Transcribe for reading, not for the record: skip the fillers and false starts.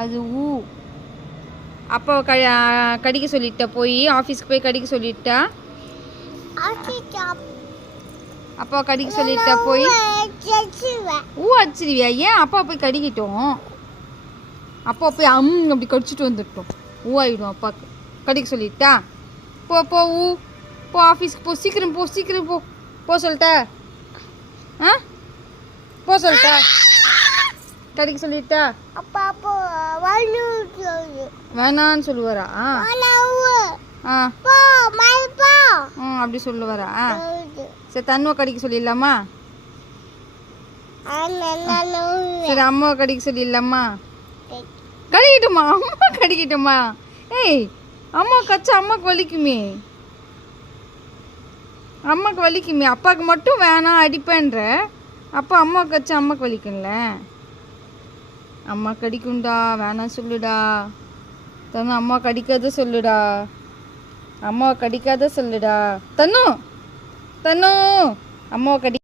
அது ஊ. அப்பாவை கடிக்க சொல்லிட்டா, போய் ஆஃபீஸ்க்கு போய் கடிக்க சொல்லிட்டா. அப்பாவை கடிக்க சொல்லிட்டா போய் ஊ அடிச்சிருவியா? ஏன் அப்பா போய் கடிக்கிட்டோம், அப்பா போய் அப்படி கடிச்சிட்டு வந்துட்டோம். ஊ ஆயிடும் அப்பாவுக்கு. கடிக்க சொல்லிட்டா போ போ ஊ போ, ஆஃபீஸ்க்கு போ, சீக்கிரம் போ, சீக்கிரம் போ. போ சொல்லிட்டா? ஆ போ சொல்லிட்டா? கடிக்க சொல்லிட்டா? வேணான்னு சொல்லுவாரா? அப்படி சொல்லுவாரா? சரி, தன்னுவை கடிக்க சொல்லிடலாமா? சரி, அம்மாவை கடிக்க சொல்லிடலாமா? கடிக்கட்டுமா? அம்மா கடிக்கட்டுமா? ஏய், அம்மா கச்சா அம்மாவுக்கு வலிக்குமே, அம்மாவுக்கு வலிக்குமே. அப்பாவுக்கு மட்டும் வேணாம் அடிப்பேன்ற, அப்பா அம்மாவுக்கு கச்சா அம்மாவுக்கு வலிக்கும்ல. அம்மா கடிக்கும்டா, வேணாம் சொல்லுடா. தன்னு அம்மா கடிக்காத சொல்லுடா, அம்மாவை கடிக்காத சொல்லுடா. தன்னு தன்னு அம்மாவை கடி